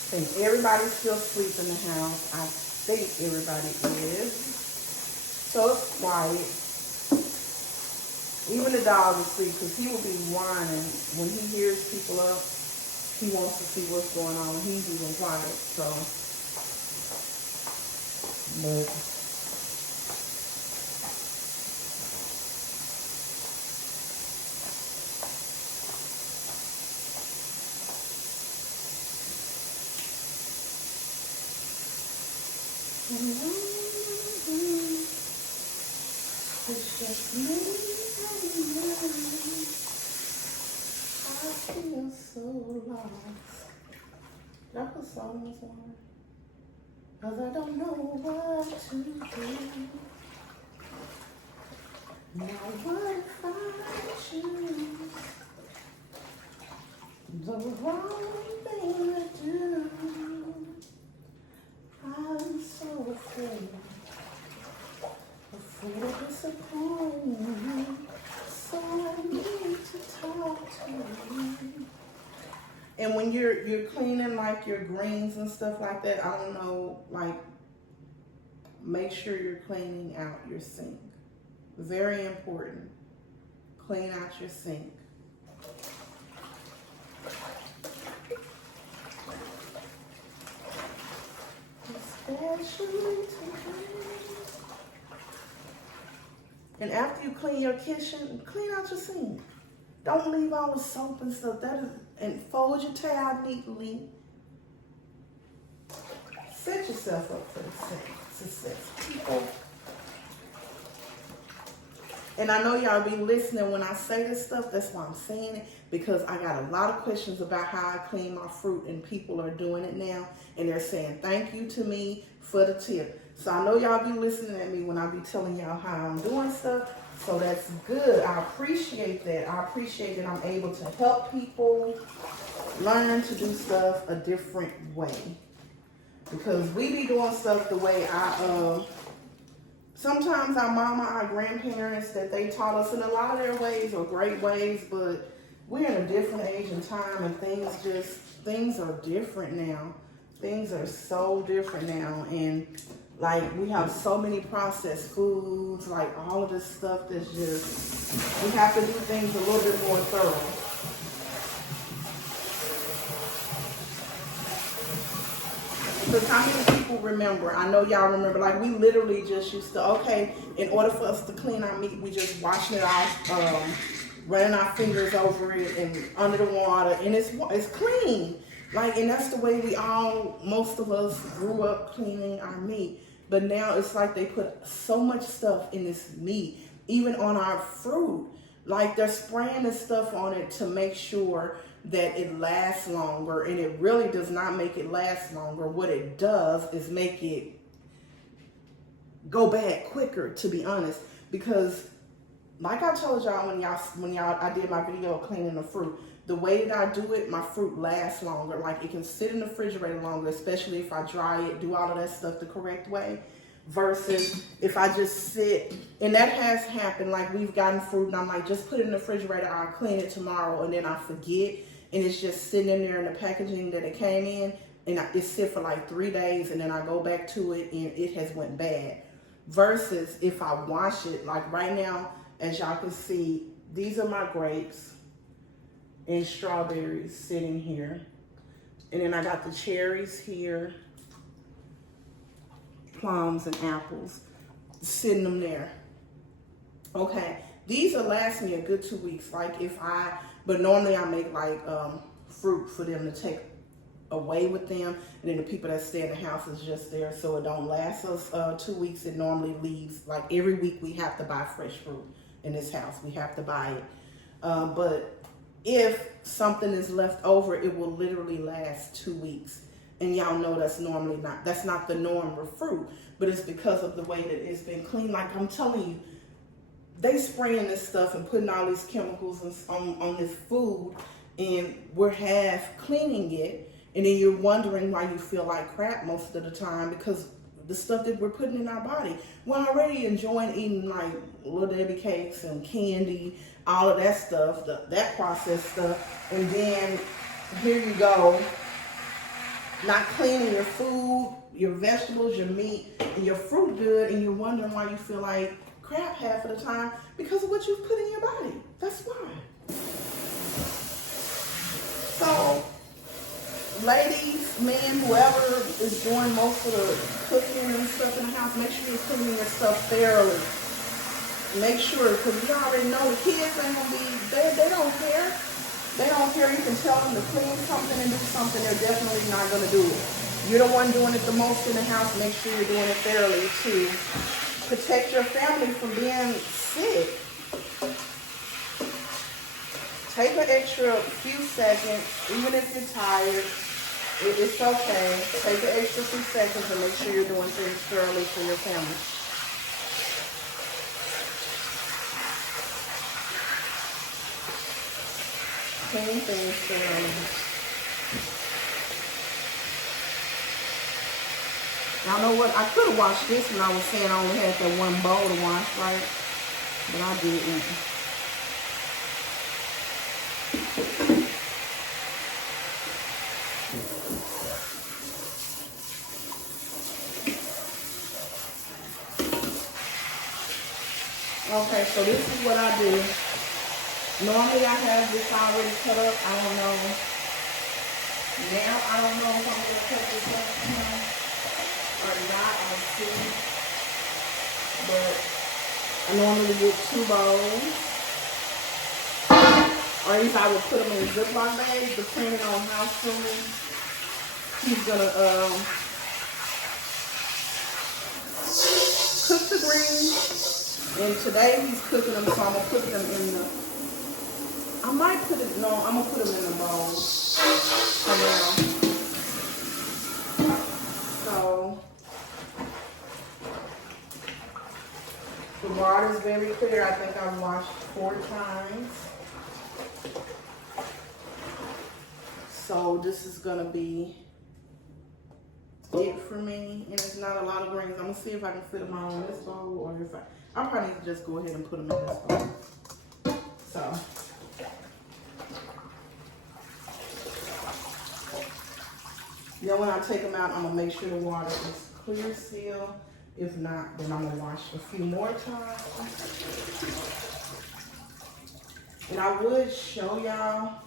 I think everybody's still asleep in the house. I think everybody is. So it's quiet. Even the dog is asleep because he will be whining when he hears people up. He wants to see what's going on. He's even quiet. So, but it's just me and you. I feel so lost. Did I put salt in this water? Cause I don't know what to do. Now what if I choose the wrong thing to do? I'm so afraid of disappointment. So I need to talk to you. And when you're cleaning like your greens and stuff like that, I don't know, like make sure you're cleaning out your sink. Very important. Clean out your sink. Especially today. And after you clean your kitchen, clean out your sink. Don't leave all the soap and stuff. And fold your towel neatly. Set yourself up for the success. People. And I know y'all be listening when I say this stuff. That's why I'm saying it. Because I got a lot of questions about how I clean my fruit. And people are doing it now. And they're saying thank you to me for the tip. So I know y'all be listening at me when I be telling y'all how I'm doing stuff. So that's good. I appreciate that. I appreciate that I'm able to help people learn to do stuff a different way. Because we be doing stuff the way sometimes our mama, our grandparents, that they taught us, in a lot of their ways are great ways, but we're in a different age and time, and things are different now. Things are so different now, and like we have so many processed foods, like all of this stuff that's just, we have to do things a little bit more thorough. Because how many people remember, I know y'all remember, like we literally just used to, okay, in order for us to clean our meat, we just washing it off, running our fingers over it and under the water, and it's clean. Like, and that's the way most of us grew up cleaning our meat. But now it's like they put so much stuff in this meat, even on our fruit. Like they're spraying this stuff on it to make sure that it lasts longer, and it really does not make it last longer. What it does is make it go bad quicker, to be honest. Because like I told y'all when I did my video of cleaning the fruit, the way that I do it, my fruit lasts longer. Like it can sit in the refrigerator longer, especially if I dry it, do all of that stuff the correct way. Versus if I just sit, and that has happened, like we've gotten fruit and I'm like, just put it in the refrigerator, I'll clean it tomorrow, and then I forget, and it's just sitting in there in the packaging that it came in, and it sit for like 3 days, and then I go back to it and it has went bad. Versus if I wash it, like right now, as y'all can see, these are my grapes and strawberries sitting here. And then I got the cherries here, plums and apples, sitting them there. Okay, these will last me a good 2 weeks. Like but normally I make like fruit for them to take away with them, and then the people that stay in the house is just there, so it don't last us 2 weeks. It normally leaves, like every week we have to buy fresh fruit in this house. We have to buy it. But if something is left over, it will literally last 2 weeks. And y'all know that's not the norm with fruit, but it's because of the way that it's been cleaned. Like I'm telling you, they spraying this stuff and putting all these chemicals on this food, and we're half cleaning it, and then you're wondering why you feel like crap most of the time, because the stuff that we're putting in our body. We're already enjoying eating like Little Debbie cakes and candy, all of that stuff, that processed stuff, and then here you go, not cleaning your food, your vegetables, your meat, and your fruit good, and you're wondering why you feel like crap half of the time because of what you've put in your body. That's why. So, ladies, men, whoever is doing most of the cooking and stuff in the house, make sure you're cleaning your stuff thoroughly. Make sure, because you already know the kids ain't gonna be, they don't care. They don't care. You can tell them to clean something and do something, they're definitely not gonna do it. You're the one doing it the most in the house. Make sure you're doing it thoroughly to protect your family from being sick. Take an extra few seconds, even if you're tired, it's okay. Take an extra few seconds and make sure you're doing things thoroughly for your family. Clean things thoroughly. Y'all know what? I could have washed this when I was saying I only had that one bowl to wash, right? But I didn't. Okay, so this is what I do. Normally I have this already cut up. I don't know. Now I don't know if I'm going to cut this up or not. I'll see. But I normally get 2 bowls. Or at least I would put them in Ziploc bags, depending on how soon he's going to cook the greens. And today he's cooking them, so I'm going to put them in the, I might put it, no, I'm going to put them in the bowl for now. So, the water is very clear. I think I've washed 4 times. So this is going to be it for me. And it's not a lot of greens. I'm going to see if I can fit them all in this bowl, or if I'll probably need to just go ahead and put them in this bowl. So, then when I take them out, I'm going to make sure the water is clear still. If not, then I'm going to wash a few more times. And I would show y'all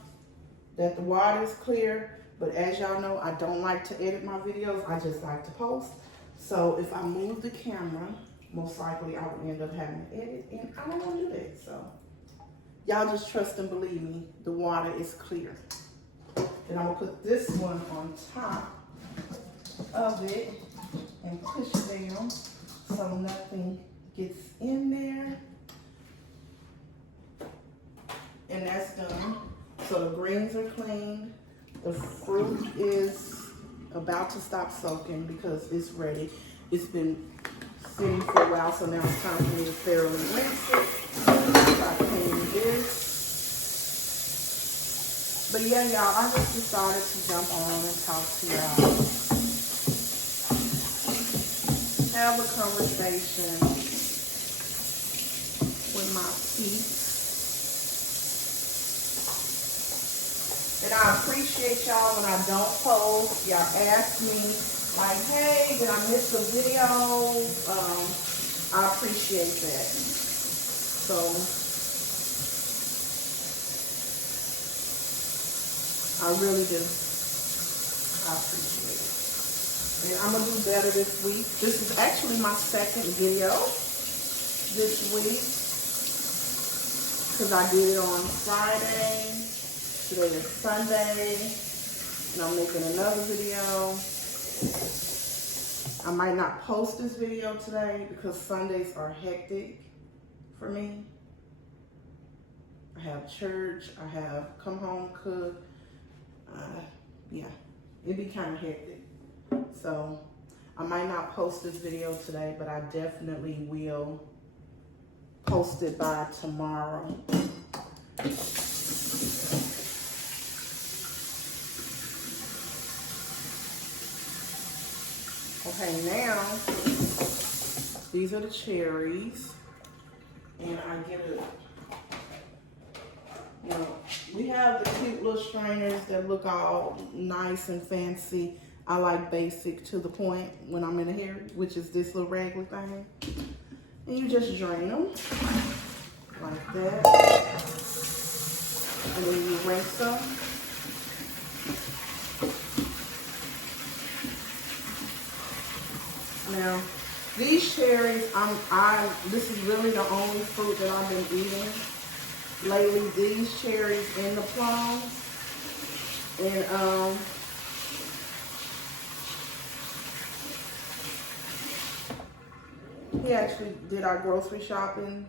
that the water is clear, but as y'all know, I don't like to edit my videos. I just like to post. So if I move the camera, most likely I will end up having to edit, and I don't want to do that. So y'all just trust and believe me, the water is clear. Then I'm going to put this one on top of it and push it down so nothing gets in there. And that's done. So the greens are clean. The fruit is about to stop soaking because it's ready. It's been sitting for a while, so now it's time for me to thoroughly rinse it. So I clean this. But yeah, y'all, I just decided to jump on and talk to y'all. Have a conversation with my peeps. And I appreciate y'all when I don't post. Y'all ask me, like, hey, did I miss a video? I appreciate that. So, I really do. I appreciate it. And I'm going to do better this week. This is actually my second video this week, because I did it on Friday. Today is Sunday. And I'm making another video. I might not post this video today because Sundays are hectic for me. I have church, I have come home, cook. Yeah, it'd be kind of hectic. So I might not post this video today, but I definitely will post it by tomorrow. Okay, now these are the cherries, and I get it. You know, we have the cute little strainers that look all nice and fancy. I like basic to the point when I'm in a hair, which is this little raggedy thing. And you just drain them like that. And then you rinse them. Now, these cherries, this is really the only fruit that I've been eating lately. These cherries and the plums. And we actually did our grocery shopping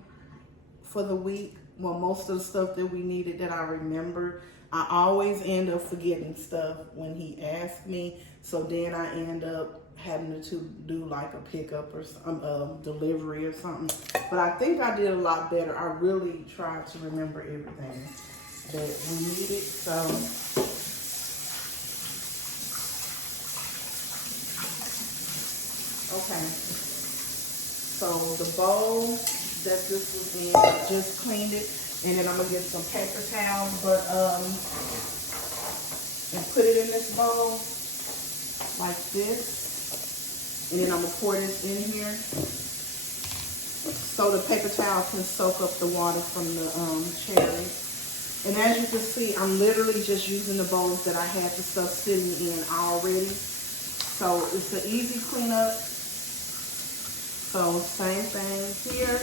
for the week. Well, most of the stuff that we needed that I remember. I always end up forgetting stuff when he asks me. So then I end up having to do like a pickup or some delivery or something. But I think I did a lot better. I really tried to remember everything that we needed. So okay. So the bowl that this was in, I just cleaned it, and then I'm gonna get some paper towels, and put it in this bowl like this. And then I'm gonna pour this in here so the paper towel can soak up the water from the cherry. And as you can see, I'm literally just using the bowls that I had the stuff sitting in already. So it's an easy cleanup. So same thing here.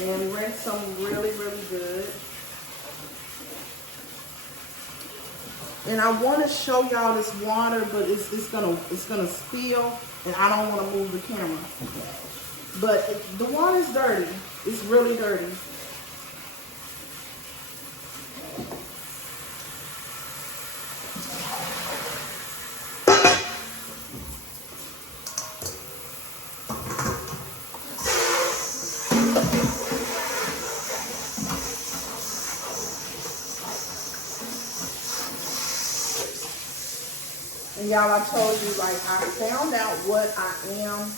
And rinse them really, really good. And I want to show y'all this water, but it's gonna spill, and I don't want to move the camera. But the water's dirty. It's really dirty. And y'all, I told you, like, I found out what I am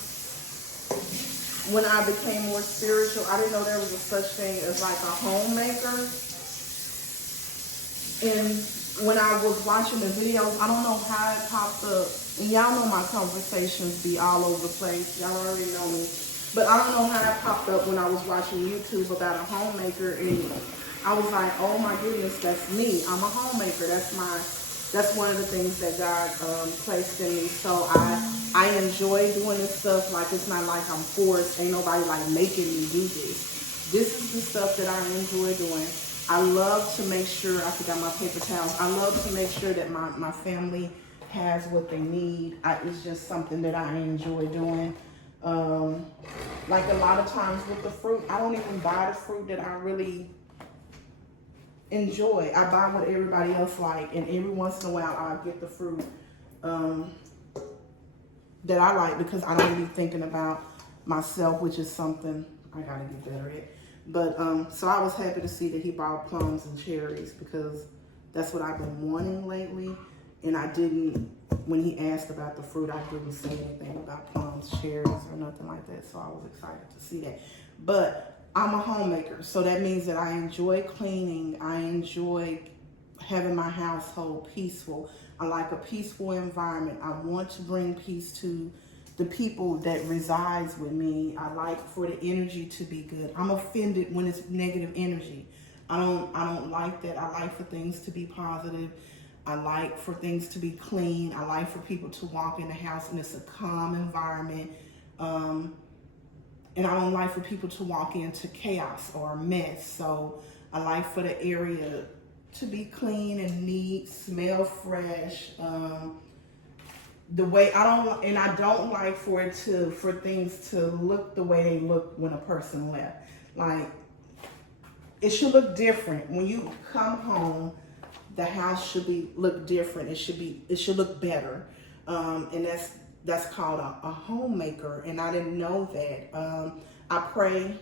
when I became more spiritual. I didn't know there was a such thing as like a homemaker. And when I was watching the videos, I don't know how it popped up. And y'all know my conversations be all over the place. Y'all already know me. But I don't know how it popped up when I was watching YouTube about a homemaker. And I was like, oh my goodness, that's me. I'm a homemaker. That's one of the things that God placed in me. So I enjoy doing this stuff. Like, it's not like I'm forced. Ain't nobody like making me do this. This is the stuff that I enjoy doing. I love to make sure, I forgot my paper towels. I love to make sure that my family has what they need. It's just something that I enjoy doing. Like a lot of times with the fruit, I don't even buy the fruit that I really enjoy. I buy what everybody else like, and every once in a while I'll get the fruit that I like, because I don't be thinking about myself, which is something I gotta get better at. But so I was happy to see that he bought plums and cherries, because that's what I've been wanting lately. And I didn't, when he asked about the fruit, I didn't say anything about plums, cherries, or nothing like that. So I was excited to see that. But I'm a homemaker, so that means that I enjoy cleaning. I enjoy having my household peaceful. I like a peaceful environment. I want to bring peace to the people that resides with me. I like for the energy to be good. I'm offended when it's negative energy. I don't like that. I like for things to be positive. I like for things to be clean. I like for people to walk in the house and it's a calm environment. And I don't like for people to walk into chaos or a mess. So I like for the area to be clean and neat, smell fresh. The way I don't like for things to look the way they look when a person left. Like, it should look different when you come home. The house should look different. It should look better, and that's called a homemaker. And I didn't know that. I pray.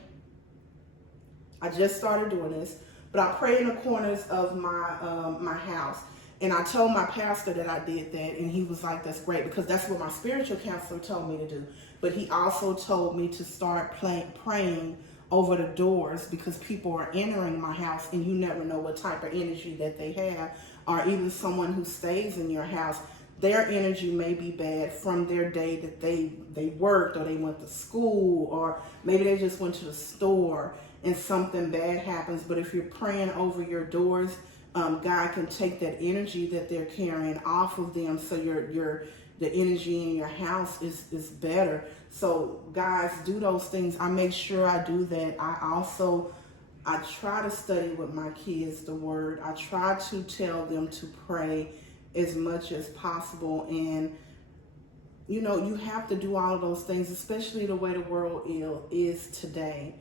I just started doing this, but I pray in the corners of my house. And I told my pastor that I did that, and he was like, "That's great," because that's what my spiritual counselor told me to do. But he also told me to start praying over the doors, because people are entering my house and you never know what type of energy that they have, or even someone who stays in your house, their energy may be bad from their day that they worked, or they went to school, or maybe they just went to the store and something bad happens. But if you're praying over your doors, God can take that energy that they're carrying off of them, so the energy in your house is better. So guys, do those things. I make sure I do that. I try to study with my kids the word. I try to tell them to pray as much as possible. And you know, you have to do all of those things, especially the way the world is today.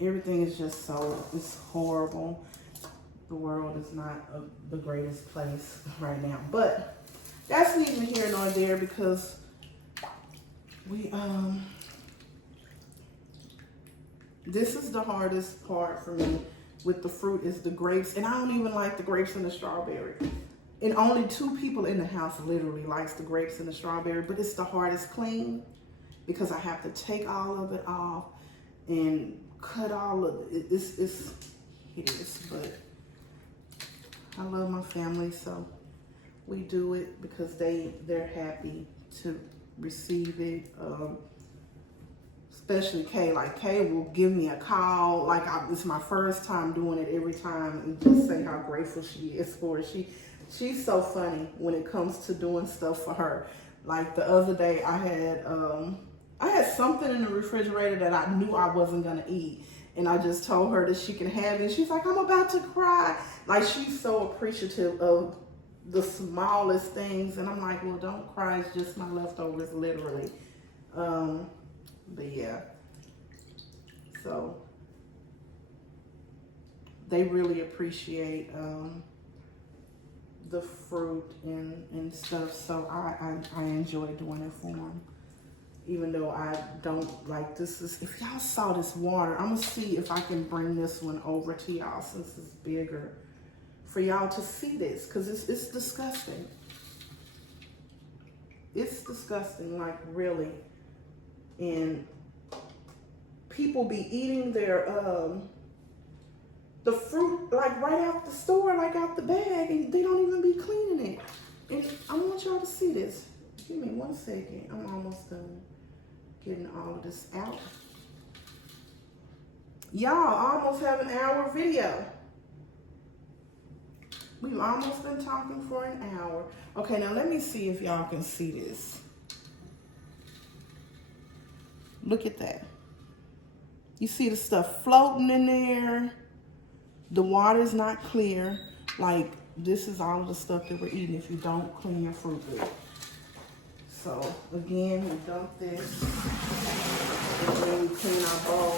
Everything is just it's horrible. The world is not the greatest place right now, but that's neither here nor there, because this is the hardest part for me with the fruit, is the grapes. And I don't even like the grapes and the strawberry. And only 2 people in the house literally likes the grapes and the strawberry, but it's the hardest clean, because I have to take all of it off and cut all of it. It's hideous, but I love my family, so we do it because they're happy to receive it. Especially Kay. Like, Kay will give me a call. Like, it's my first time doing it every time, and just say how grateful she is for it. She's so funny when it comes to doing stuff for her. Like the other day, I had something in the refrigerator that I knew I wasn't gonna eat, and I just told her that she can have it. She's like, "I'm about to cry." Like, she's so appreciative of the smallest things, and I'm like, "Well, don't cry. It's just my leftovers, literally." But yeah, so they really appreciate the fruit and stuff. So I enjoy doing it for them, even though I don't like this. If y'all saw this water, I'm gonna see if I can bring this one over to y'all, since it's bigger, for y'all to see this, because it's disgusting. It's disgusting, like, really. And people be eating their the fruit like right out the store, like out the bag, and they don't even be cleaning it. And I want y'all to see this. Give me 1 second. I'm almost done getting all of this out. Y'all almost have an hour video. We've almost been talking for an hour. Okay, now let me see if y'all can see this. Look at that. You see the stuff floating in there. The water's not clear. Like, this is all of the stuff that we're eating if you don't clean your fruit good. So, again, we dump this. And then we clean our bowl.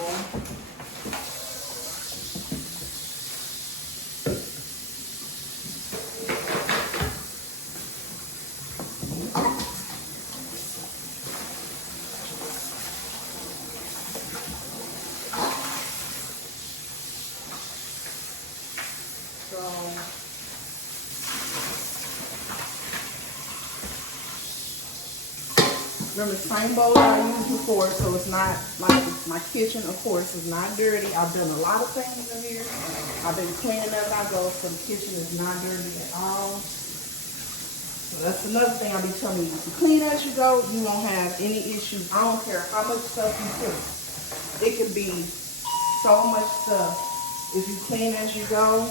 Remember, same bowl that I used before, so it's not like my kitchen, of course, is not dirty. I've done a lot of things in here. I've been cleaning as I go, so the kitchen is not dirty at all. So that's another thing I'll be telling you. If you clean as you go, you won't have any issues. I don't care how much stuff you put. It can be so much stuff. If you clean as you go,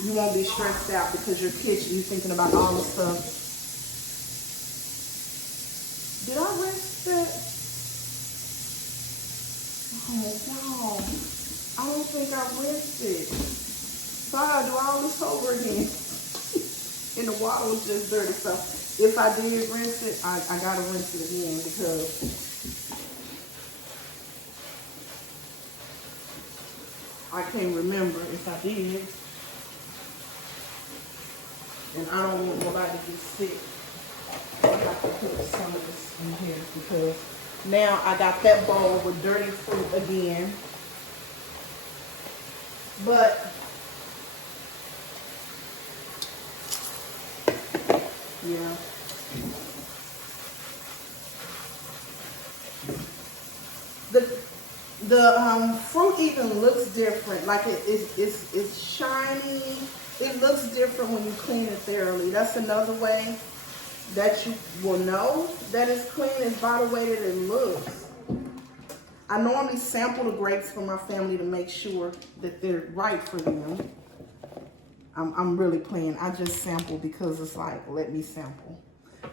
you won't be stressed out because your kitchen, you're thinking about all the stuff. Did I rinse that? y'all, I don't think I rinsed it. So I gotta do all this over again. And the water was just dirty. So if I did rinse it, I gotta rinse it again because I can't remember if I did. And I don't want nobody to get sick. I have to put some of this in here because now I got that bowl with dirty fruit again. But yeah. The fruit even looks different. Like it's shiny. It looks different when you clean it thoroughly. That's another way that you will know that it's clean is by the way that it looks. I normally sample the grapes for my family to make sure that they're right for them. I'm really playing. I just sample because it's like, let me sample.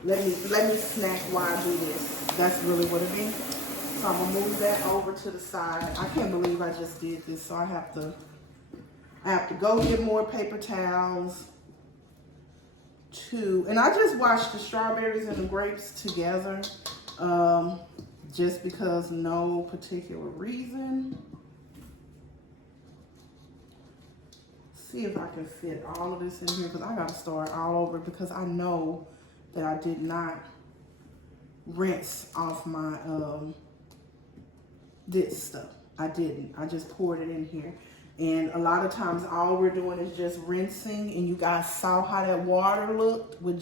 Let me snack while I do this. That's really what it is. So I'm gonna move that over to the side. I can't believe I just did this, so I have to go get more paper towels too. And I just washed the strawberries and the grapes together, just because no particular reason. See if I can fit all of this in here because I gotta start all over because I know that I did not rinse off my this stuff. I didn't. I just poured it in here. And a lot of times all we're doing is just rinsing, and you guys saw how that water looked with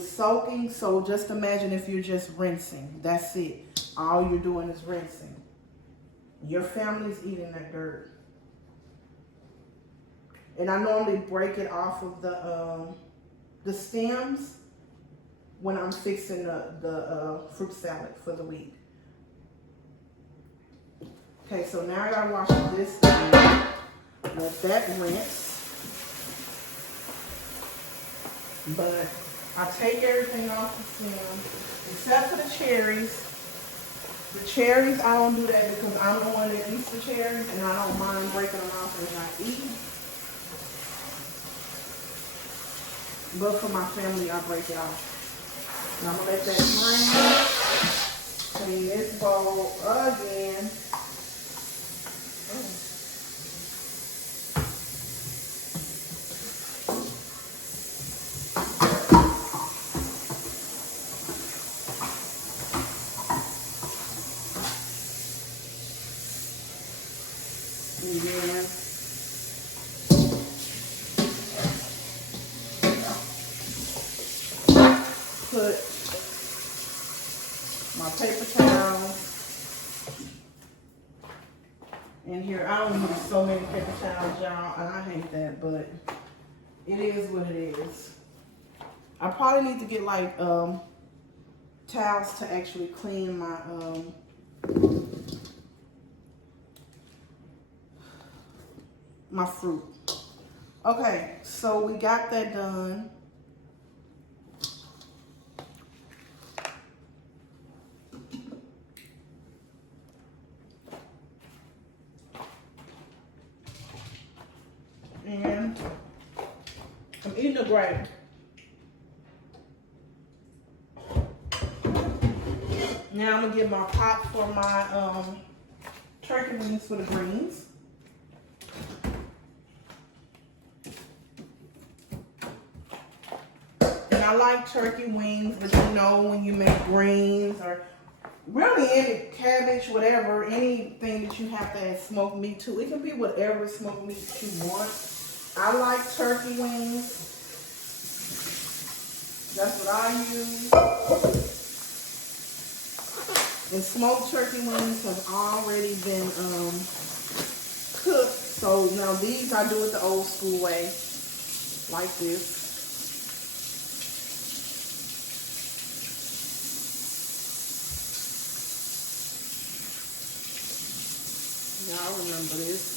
soaking. So just imagine if you're just rinsing. That's it. All you're doing is rinsing. Your family's eating that dirt. And I normally break it off of the stems when I'm fixing the fruit salad for the week. Okay, so now I gotta wash this down. Let that rinse. But I take everything off the stem, except for the cherries. The cherries, I don't do that because I'm the one that eats the cherries, and I don't mind breaking them off as I eat. But for my family, I break it off. And I'm gonna let that drain. Clean this bowl again. And then put my paper towel in here. I don't use so many paper towels, y'all, and I hate that, but it is what it is. I probably need to get like towels to actually clean my fruit. Okay, so we got that done. And I'm eating the grape. Now I'm gonna get my pot for my turkey wings for the greens. And I like turkey wings, but you know when you make greens or really any cabbage, whatever, anything that you have to add smoked meat to, it can be whatever smoked meat you want. I like turkey wings. That's what I use. And smoked turkey wings have already been cooked. So now these I do it the old school way, like this. Y'all remember this.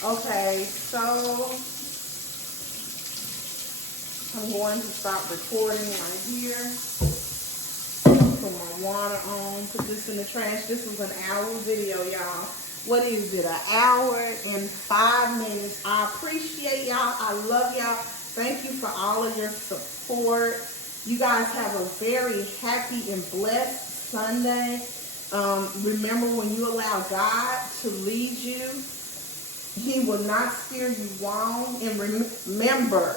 Okay, so I'm going to stop recording right here. Put my water on, put this in the trash. This was an hour video, y'all. What is it, an hour and 5 minutes? I appreciate y'all. I love y'all. Thank you for all of your support. You guys have a very happy and blessed Sunday. Remember, when you allow God to lead you, He will not steer you wrong. And remember,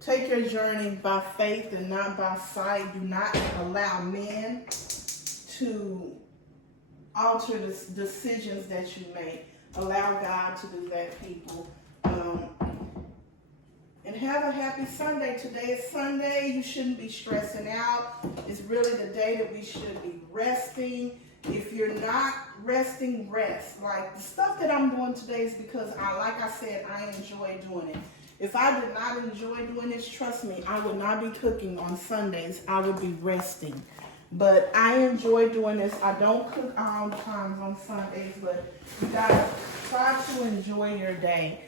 take your journey by faith and not by sight. Do not allow men to alter the decisions that you make. Allow God to do that, people. And have a happy Sunday. Today is Sunday. You shouldn't be stressing out. It's really the day that we should be resting. If you're not resting, rest. Like, the stuff that I'm doing today is because, like I said, I enjoy doing it. If I did not enjoy doing this, trust me, I would not be cooking on Sundays. I would be resting. But I enjoy doing this. I don't cook all the times on Sundays, but you guys try to enjoy your day.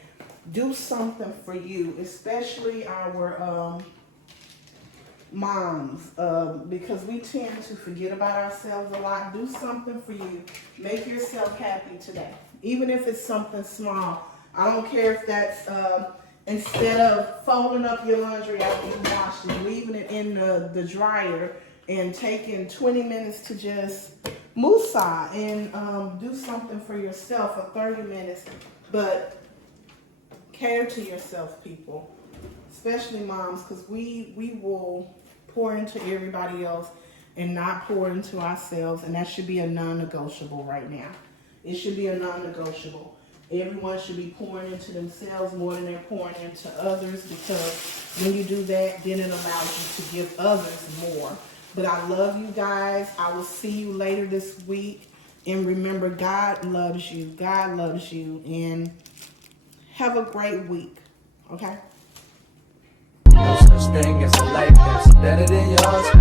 Do something for you, especially our moms, because we tend to forget about ourselves a lot. Do something for you. Make yourself happy today, even if it's something small. I don't care if that's instead of folding up your laundry after you washed it, leaving it in the dryer and taking 20 minutes to just musa and do something for yourself for 30 minutes. But care to yourself, people, especially moms, because we will pour into everybody else and not pour into ourselves, and that should be a non-negotiable right now. It should be a non-negotiable. Everyone should be pouring into themselves more than they're pouring into others, because when you do that, then it allows you to give others more. But I love you guys. I will see you later this week. And remember, God loves you. God loves you. And have a great week. Okay? No such thing as a life that's better than yours.